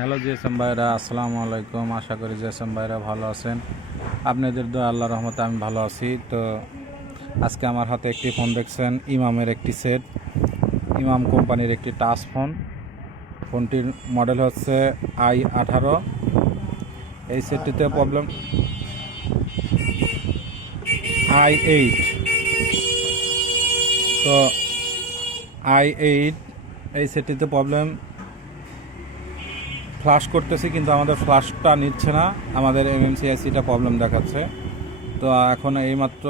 Hello GSM ভাইরা, আসসালামু আলাইকুম। আশা করি জিএসএম ভাইরা ভালো আছেন। আপনাদের দোয়া আল্লাহর রহমতে আমি ভালো আছি। তো আজকে আমার হাতে একটি ফোন দেখছেন, ইমামের একটি সেট, ইমাম কোম্পানির একটি টাচ ফোন। ফোনটির মডেল হচ্ছে i18। এই সেটটিতে প্রবলেম i8। তো i8 এই সেটটিতে প্রবলেম ফ্লাশ করতেছি, কিন্তু আমাদের ফ্লাশটা নিচ্ছে না, আমাদের এমএমসি আইসিটা প্রবলেম দেখাচ্ছে। তো এখন এইমাত্র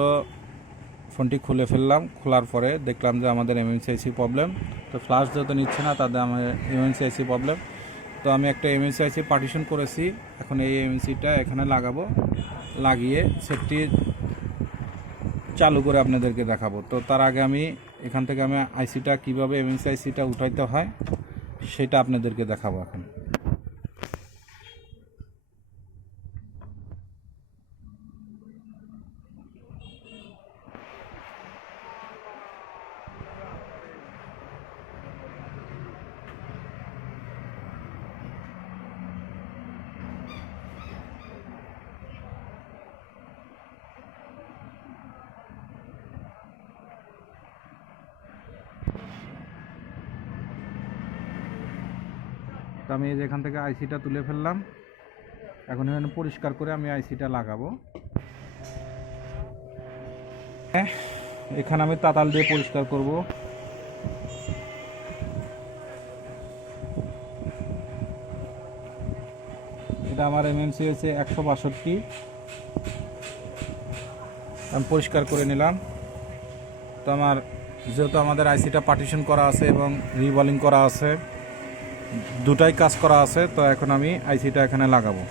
ফোনটি খুলে ফেললাম, খোলার পরে দেখলাম যে আমাদের এমএমসি আইসি প্রবলেম। তো ফ্লাশ যত নিচ্ছে না, তাদের আমার এমএমসি আইসি প্রবলেম। তো আমি একটা এমএমসি আইসি পার্টিশন করেছি, এখন এই এমএমসিটা এখানে লাগাবো, লাগিয়ে সেটটি চালু করে আপনাদেরকে দেখাবো। তো তার আগে আমি এখান থেকে আইসিটা কীভাবে এমএমসি আইসিটা উঠাইতে হয় সেটা আপনাদেরকে দেখাবো এখন। তো আমি এখান থেকে আইসিটা তুলে ফেললাম, এখন এখানে পরিষ্কার করে আমি আইসিটা লাগাবো। এখানে আমি তাতাল দিয়ে পরিষ্কার করব। এটা আমার এমএমসি হচ্ছে 162। আমি পরিষ্কার করে নিলাম। তো যেহেতু আমাদের আইসিটা পার্টিশন করা আছে এবং রিবলিং করা আছে, দুটাই কাজ করা আছে, তো এখন আমি আইসিটা এখানে লাগাবো।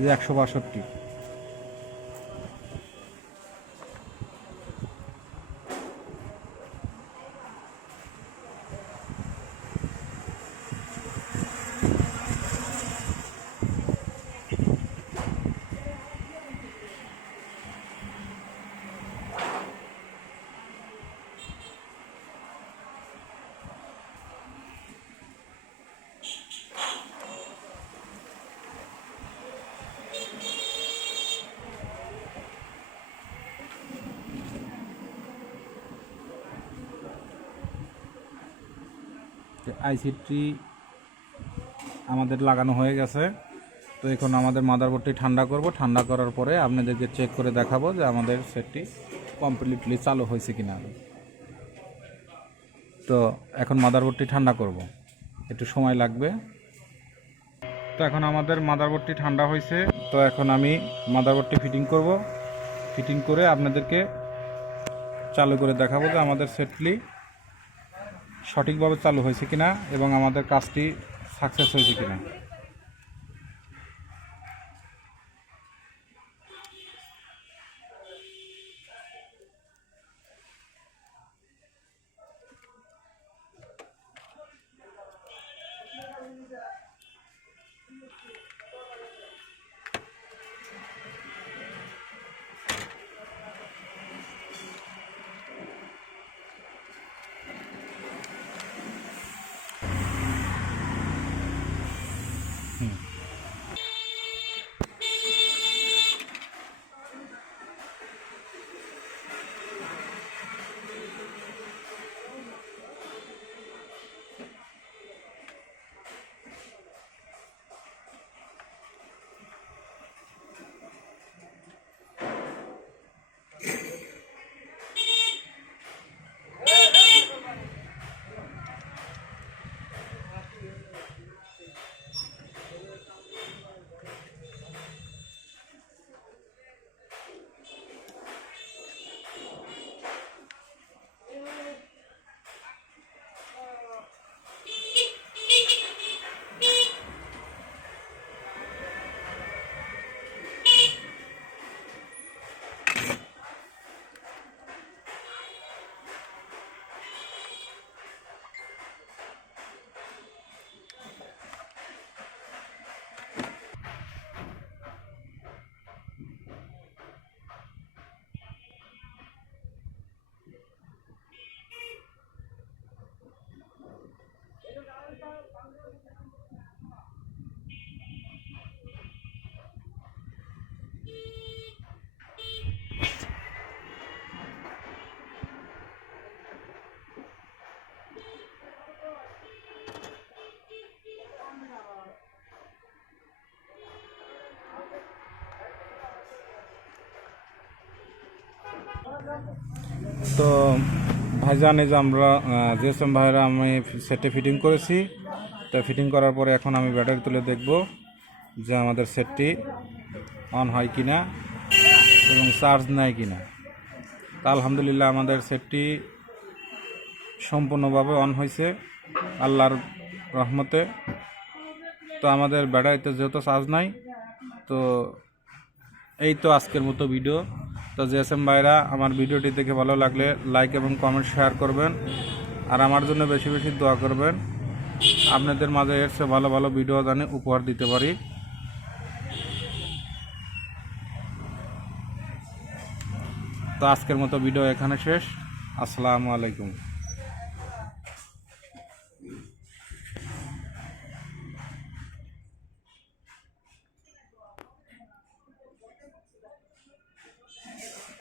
এই 162। আইসিটি আমাদের লাগানো হয়ে গেছে। তো এখন আমাদের মাদারবোর্ডটি ঠান্ডা করব, ঠান্ডা করার পরে আপনাদেরকে চেক করে দেখাবো যে আমাদের সেটটি কমপ্লিটলি চালু হয়েছে কিনা। তো এখন মাদারবোর্ডটি ঠান্ডা করব, একটু সময় লাগবে। তো এখন আমাদের মাদারবোর্ডটি ঠান্ডা হয়েছে। তো এখন আমি মাদারবোর্ডটি ফিটিং করব, ফিটিং করে আপনাদেরকে চালু করে দেখাবো যে আমাদের সেটটি সঠিকভাবে চালু হয়েছে কিনা এবং আমাদের কাজটি সাকসেস হয়েছে কিনা। তো ভাইজান, এই যে আমরা জিএসএম ভাইরা আমি সেটে ফিটিং করেছি। তো ফিটিং করার পরে এখন আমি ব্যাটারি তুলে দেখব যে আমাদের সেটটি অন হয় কিনা এবং চার্জ নেয় কিনা। তা আলহামদুলিল্লাহ আমাদের সেটটি সম্পূর্ণভাবে অন হয়েছে আল্লাহর রহমতে। তো আমাদের ব্যাটারিতে যেহেতু চার্জ নাই, তো এই তো আজকের মতো ভিডিও। তো জিএসএম ভাইরা, আমার ভিডিওটি দেখে ভালো লাগলে লাইক এবং কমেন্ট শেয়ার করবেন, আর আমার জন্য বেশি বেশি দোয়া করবেন। আপনাদের মাঝে এর চেয়ে ভালো ভালো ভিডিও জানি উপহার দিতে পারি। তো আজকের মতো ভিডিও এখানে শেষ। আসসালামু আলাইকুম।